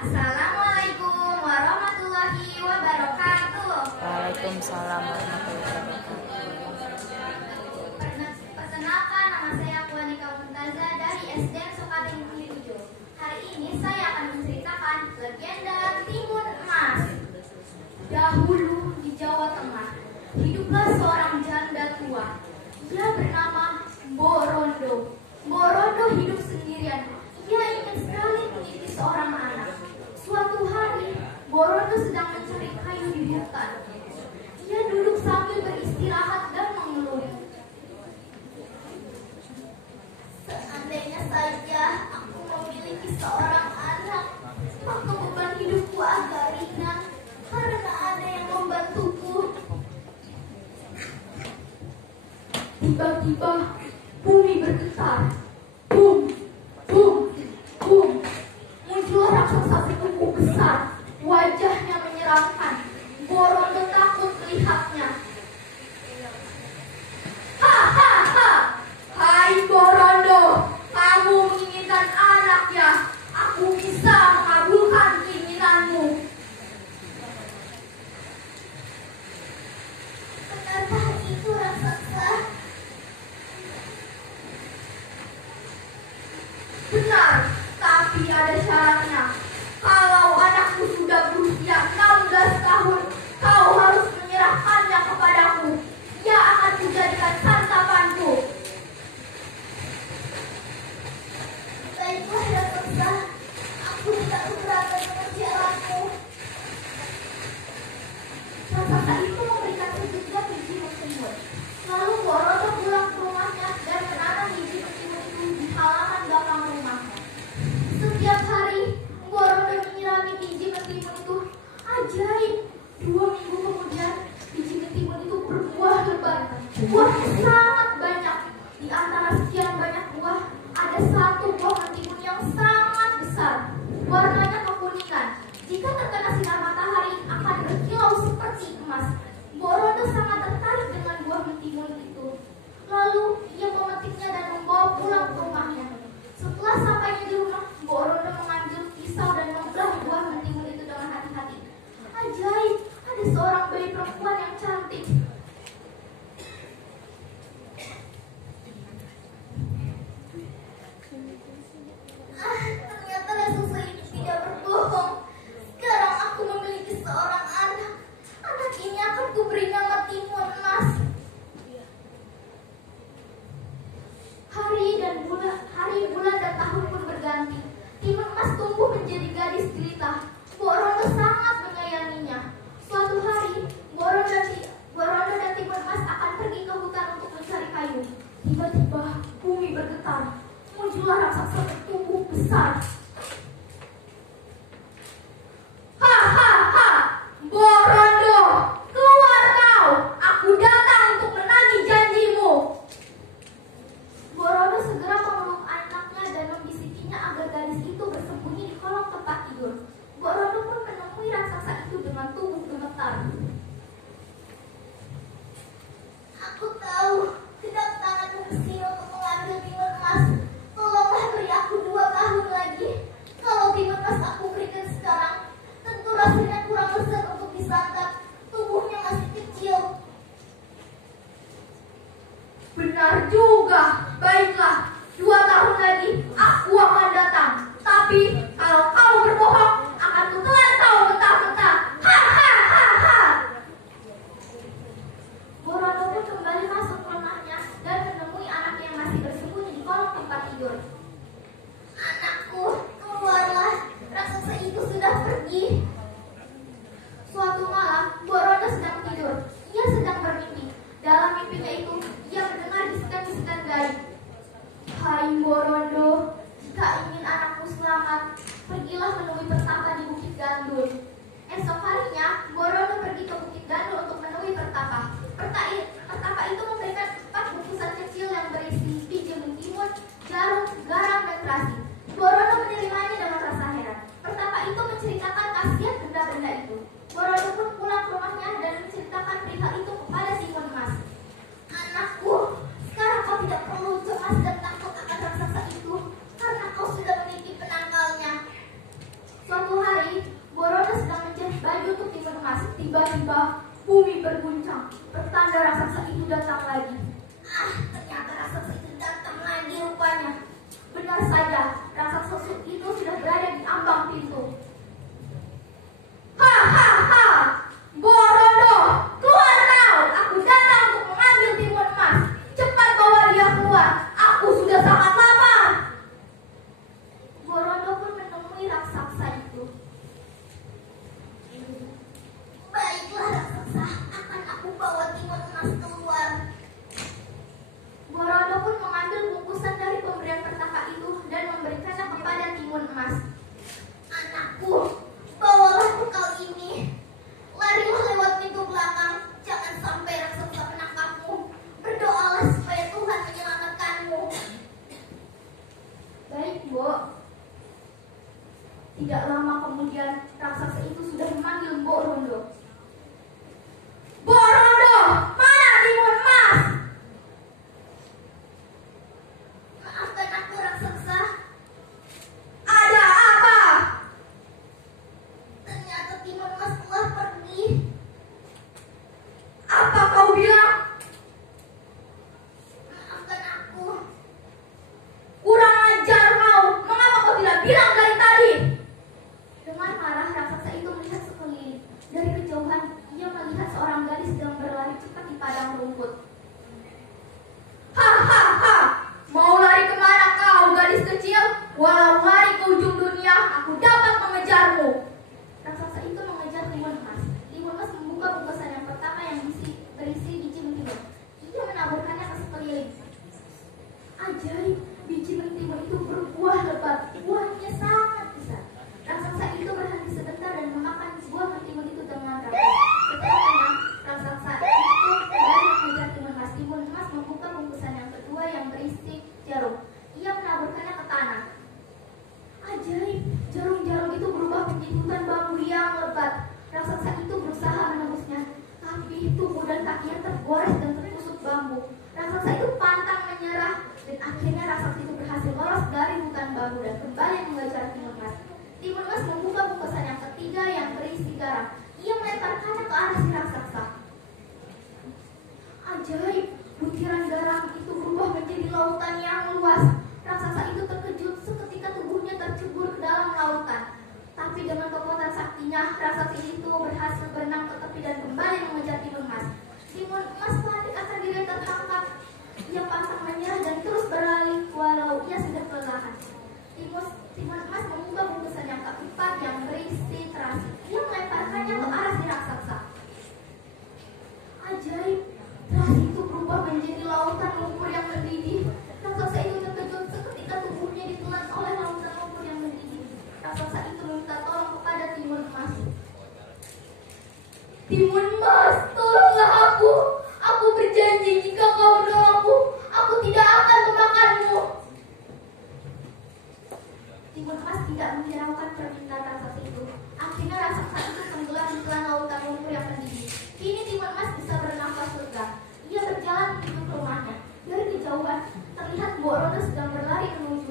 Assalamualaikum warahmatullahi wabarakatuh. Waalaikumsalam warahmatullahi wabarakatuh. Perkenalkan, nama saya Puanika Muntaza dari SD Sukating 7. Hari ini saya akan menceritakan legenda Timun Emas. Dahulu di Jawa Tengah, hiduplah seorang janda tua. Ia bernama Mborondo. Mborondo hidup sendirian. Ia ingin sekali memiliki seorang anak. Suatu hari, Mborondo sedang mencari kayu di hutan. Ia duduk sambil beristirahat dan mengeluh. Seandainya saja aku memiliki seorang anak, maka beban hidupku agak ringan karena ada yang membantuku. Tiba-tiba bumi bergetar. Bum, bum, bum. Muncul raksasa bertubuh besar. Wajahnya menyeramkan. Mborondo takut melihatnya. Ha, ha, ha. Hai Mborondo, kamu menginginkan anak ya? Aku bisa mengabulkan keinginanmu. Benarkah itu raksasa? Benar, tapi ada syaratnya. Kalau anakku sudah berusia 16 tahun, kau harus menyerahkannya kepadaku. Ia akan dijadikan santapanku. Baiklah raksasa, aku tidak keberatan dengan syaratmu. Raksasa itu memberikan sejumlah biji mentimun. Lalu Mborondo pulang ke rumahnya dan menanam biji mentimun itu di halaman belakang rumahnya. Setiap hari Mborondo menyirami biji mentimun itu. Ajaib, 2 minggu kemudian biji mentimun itu berbuah lebat. Buahnya sangat banyak. Di antara sekian banyak buah, ada satu buah mentimun yang sangat besar. Warnanya kekuningan. Jika terkena sinar matahari akan berkilau seperti emas. Mborondo sangat tertarik dengan buah mentimun itu. Lalu ia memetiknya dan membawa pulang ke rumahnya. Setelah sampainya di rumah, Mborondo mengambil pisau dan membelah buah mentimun itu dengan hati-hati. Ajaib, ada seorang bayi perempuan yang cantik. Ternyata raksasa itu tidak berbohong. Sekarang aku memiliki seorang anak. Anak ini akan kuberi nama Timun Emas. Hari, bulan, dan tahun pun berganti. Timun Emas tumbuh menjadi gadis jelita. Mborondo sangat menyayanginya. Suatu hari, Mborondo dan Timun Emas akan pergi ke hutan untuk mencari kayu. Tiba-tiba bumi bergetar. Muncullah raksasa bertubuh besar. Ha, ha, ha! Mborondo, keluar kau! Aku datang untuk menagih janjimu. Mborondo segera memeluk anaknya dan membisikinya agar gadis itu bersembunyi di kolong tempat tidur. Mborondo pun menemui raksasa itu dengan tubuh gemetar. Aku tahu kedatanganmu ke sini untuk mengambil timun emas. Tolonglah beri aku 2 tahun lagi. Kalau timun emas aku berikan sekarang, tentu rasanya kurang lezat untuk disantap. Tubuhnya masih kecil. Benar juga. Baiklah, 2 tahun lagi aku akan datang. Tapi kalau kau berbohong, akan kutelan kau mentah-mentah. Ha, ha, ha, ha. Mborondo pun kembali masuk ke rumahnya dan menemui anaknya yang masih bersembunyi di kolong tempat tidur. Anakku, keluarlah. Raksasa itu sudah pergi. Suatu malam, Mborondo sedang tidur. Ia sedang bermimpi. Dalam mimpinya itu, ia mendengar bisikan-bisikan gaib. Hai Mborondo, jika ingin anakmu selamat, pergilah menemui pertapa di Bukit Gandul. Esok harinya, Mborondo pergi ke Bukit Gandul untuk menemui pertapa. Pertapa itu memberikan 4 bungkusan kecil yang berisi biji mentimun, jarum, garam, dan terasi. Mborondo menerimanya dengan rasa heran. Pertapa itu menceritakan khasiat benda-benda itu. Mborondo pun pulang ke rumahnya dan menceritakan perihal itu kepada Timun Emas. Anakku, sekarang kau tidak perlu cemas dan takut akan raksasa itu, karena kau sudah memiliki penangkalnya. Suatu tiba-tiba bumi berguncang. Pertanda raksasa itu datang lagi. Ternyata raksasa itu datang lagi rupanya. Benar saja, raksasa itu sudah berada di ambang pintu. Ha! Borondo, keluar kau! Aku datang untuk mengambil timun emas. Cepat bawa dia keluar. Aku sudah sangat lapar. Borondo pun menemui raksasa itu. Baiklah raksasa, akan aku bawa timun emas keluar. Borondo pun mengambil bungkusan dari pemberian petaka itu dan memberikannya kepada timun emas. Anakku, bawalah bekal ini. Larilah lewat pintu belakang. Jangan sampai raksasa menangkapmu. Berdoalah supaya Tuhan menyelamatkanmu. Baik, Bu. Tidak lama kemudian raksasa itu sudah memanggil Borondo. Borondo, mana timun emas? Maafkan aku raksasa. Ada apa? Ternyata timun emas telah pergi. Apa kau bilang? Maafkan aku. Kurang ajar kau. Mengapa kau tidak bilang dari tadi? Dengan marah raksasa itu melihat sekeliling. Dari kejauhan ia melihat seorang gadis sedang berlari cepat di padang rumput. Ha! Mau lari kemana kau, gadis kecil? Walau lari ke ujung dunia, aku dapat mengejarmu. Raksasa itu mengejar timun emas. Timun emas membuka bungkusan yang pertama yang berisi biji mentimun. Ia menaburkannya ke sekeliling. Ajaib, biji mentimun itu berbuah lebat. Buahnya sangat besar. Raksasa itu berhenti sebentar dan memakan buah mentimun itu dengan rakus. Setelahnya, raksasa itu kembali mengejar timun emas. Timun emas membuka bungkusan yang kedua yang berisi jarum. Ia menaburkannya ke tanah. Ajaib, jarum-jarum itu berubah menjadi hutan bambu yang lebat. Raksasa itu berusaha menembusnya, tapi tubuh dan kakinya tergores dan tertusuk bambu. Raksasa itu pantang menyerah dan akhirnya raksasa itu berhasil lolos dari hutan bambu dan kembali mengejar timun emas. Timun emas membuka bungkusan yang ketiga yang berisi garam. Ia melemparkannya ke arah si raksasa. Ajaib, butiran garam itu berubah menjadi lautan yang luas. Raksasa itu terkejut seketika tubuhnya tercebur ke dalam lautan. Tapi dengan kekuatan saktinya, raksasa itu berhasil berenang ke tepi dan kembali mengejar timun emas. Timun emas panik akan diri tertangkap. Ia pantang menyerah dan terus berlari walau ia sudah kelelahan. Timun emas membuka bungkusan yang keempat yang berisi terasi. Ia melemparkannya ke arah si raksasa. Ajaib, terasi itu berubah menjadi lautan lumpur yang mendidih. Raksasa itu terkejut seketika tubuhnya ditelan oleh lautan lumpur yang mendidih. Raksasa itu meminta tolong kepada timun emas. Timun emas, tolonglah aku. Aku berjanji jika kau menolongku, aku tidak akan memakanmu. Timun emas tidak menghiraukan permintaan raksasa itu. Akhirnya raksasa itu tenggelam di telan lautan lumpur yang mendidih. Kini timun emas bisa bernafas lega. Ia berjalan menuju ke rumahnya. Dari kejauhan terlihat Borondo sedang berlari menuju